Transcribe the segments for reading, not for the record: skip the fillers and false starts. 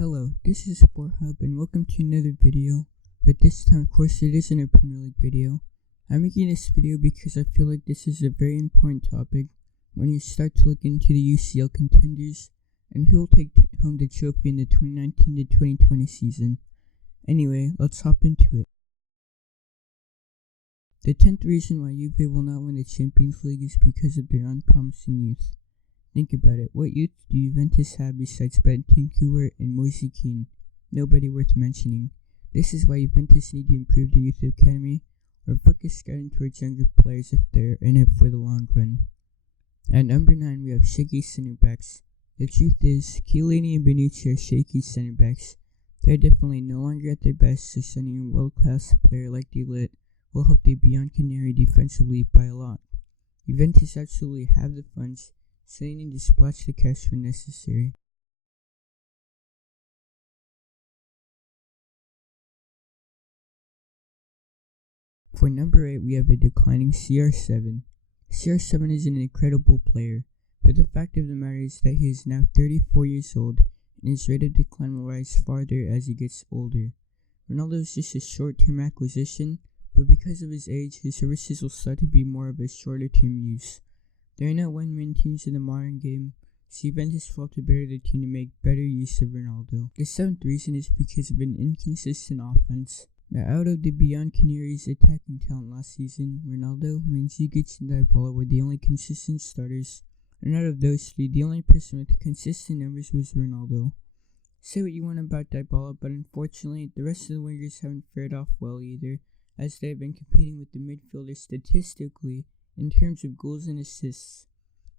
Hello, this is Sport Hub and welcome to another video, but this time of course it isn't a Premier League video. I'm making this video because I feel like this is a very important topic when you start to look into the UCL contenders and who will take home the trophy in the 2019-2020 season. Anyway, let's hop into it. The 10th reason why Juve will not win the Champions League is because of their unpromising youth. Think about it, what youth do Juventus have besides Bentancur and Moise Kean? Nobody worth mentioning. This is why Juventus need to improve the youth academy or focus scouting towards younger players if they're in it for the long run. At number 9 we have shaky Centerbacks. The truth is, Chiellini and Bonucci are shaky Centerbacks. They're definitely no longer at their best, so signing a world-class player like the Elite will help the Bianconeri defensively by a lot. Juventus absolutely have the funds, so they need to splash the cash when necessary. For number 8 we have a declining CR7. CR7 is an incredible player, but the fact of the matter is that he is now 34 years old and his rate of decline will rise farther as he gets older. Ronaldo is just a short-term acquisition, but because of his age, his services will start to be more of a shorter-term use. There are no one-man teams in the modern game, so Juventus will have to better their team to make better use of Ronaldo. The 7th reason is because of an inconsistent offense. Now, out of the Bianconeri's attacking talent last season, Ronaldo, Mandzukic, and Dybala were the only consistent starters, and out of those three, the only person with consistent numbers was Ronaldo. Say what you want about Dybala, but unfortunately, the rest of the wingers haven't fared off well either, as they have been competing with the midfielders statistically in terms of goals and assists.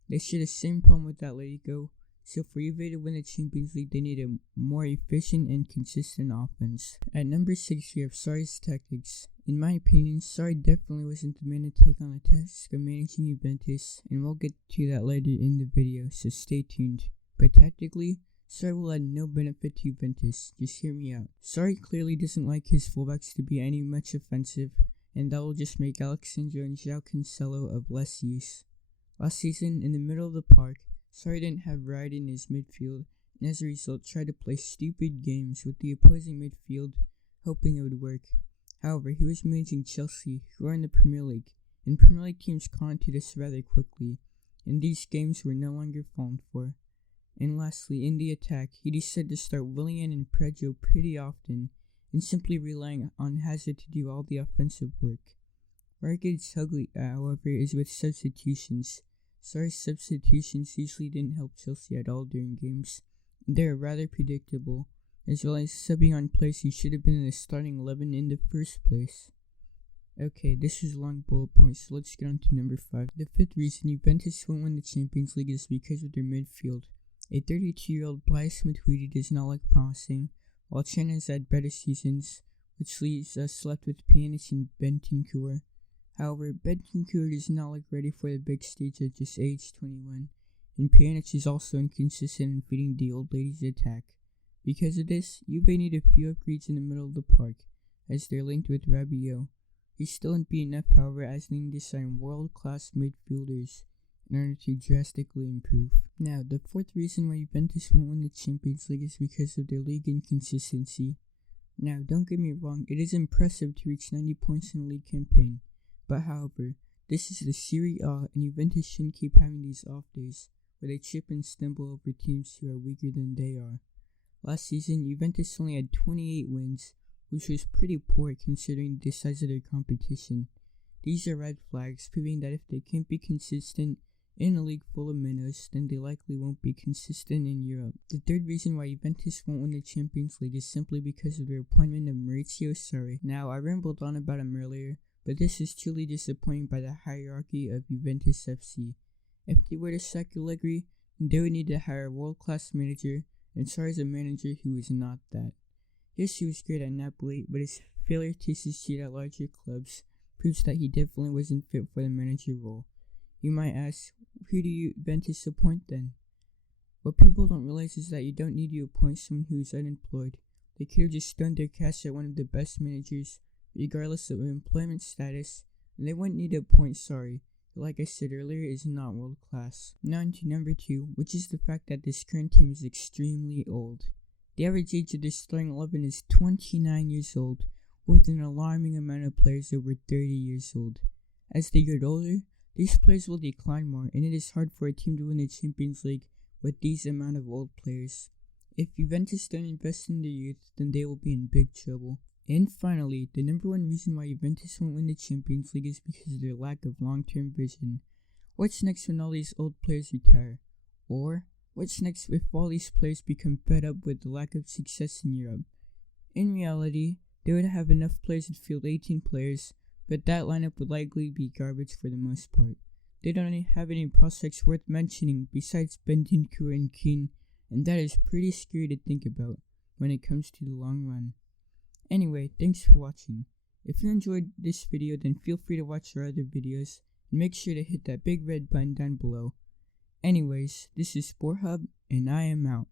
They share the same problem with Atletico, so for Juve to win the Champions League they need a more efficient and consistent offense. At number 6 we have Sarri's tactics. In my opinion, Sarri definitely wasn't the man to take on the task of managing Juventus, and we'll get to that later in the video, so stay tuned. But tactically, Sarri will add no benefit to Juventus, just hear me out. Sarri clearly doesn't like his fullbacks to be any much offensive, and that will just make Alexandro and João Cancelo of less use. Last season, in the middle of the park, Sarri didn't have variety in his midfield, and as a result tried to play stupid games with the opposing midfield, hoping it would work. However, he was managing Chelsea, who are in the Premier League, and Premier League teams caught onto this rather quickly, and these games were no longer fallen for. And lastly, in the attack, he decided to start Willian and Prego pretty often, and simply relying on Hazard to do all the offensive work. Where it gets ugly, however, is with substitutions. Sarri's substitutions usually didn't help Chelsea at all during games, and they are rather predictable, as well as subbing on players who should have been in the starting 11 in the first place. Okay, this was a long bullet point, so let's get on to number 5. The 5th reason Juventus won't win the Champions League is because of their midfield. A 32-year-old Blaise Matuidi does not look promising, while Chen has had better seasons, which leaves us left with Pjanic and Bentancur. However, Bentancur does not look ready for the big stage at just age 21, and Pjanic is also inconsistent in feeding the old lady's attack. Because of this, Juve need a few upgrades in the middle of the park, as they're linked with Rabiot. He still won't be enough, however, as they need to sign world-class midfielders in order to drastically improve. Now, the 4th reason why Juventus won't win the Champions League is because of their league inconsistency. Now, don't get me wrong, it is impressive to reach 90 points in a league campaign, but however, this is the Serie A and Juventus shouldn't keep having these off days where they trip and stumble over teams who are weaker than they are. Last season, Juventus only had 28 wins, which was pretty poor considering the size of their competition. These are red flags, proving that if they can't be consistent in a league full of minnows, then they likely won't be consistent in Europe. The 3rd reason why Juventus won't win the Champions League is simply because of their appointment of Mauricio Pochettino. Now, I rambled on about him earlier, but this is truly disappointing by the hierarchy of Juventus FC. If they were to sack Allegri, then they would need to hire a world-class manager, and Sarri is a manager who is not that. Yes, he was great at Napoli, but his failure to succeed at larger clubs proves that he definitely wasn't fit for the manager role. You might ask, who do Juventus appoint then? What people don't realize is that you don't need to appoint someone who is unemployed. They could have just thrown their cash at one of the best managers, regardless of employment status, and they wouldn't need to appoint Sarri, who, like I said earlier, is not world class. Now on to number 2, which is the fact that this current team is extremely old. The average age of the starting 11 is 29 years old, with an alarming amount of players over 30 years old. As they get older, these players will decline more, and it is hard for a team to win the Champions League with these amount of old players. If Juventus don't invest in their youth, then they will be in big trouble. And finally, the number one reason why Juventus won't win the Champions League is because of their lack of long-term vision. What's next when all these old players retire? Or, what's next if all these players become fed up with the lack of success in Europe? In reality, they would have enough players to field 18 players, but that lineup would likely be garbage for the most part. They don't have any prospects worth mentioning besides Bentancur and Keane, and that is pretty scary to think about when it comes to the long run. Anyway, thanks for watching. If you enjoyed this video, then feel free to watch our other videos, and make sure to hit that big red button down below. Anyways, this is Sport Hub, and I am out.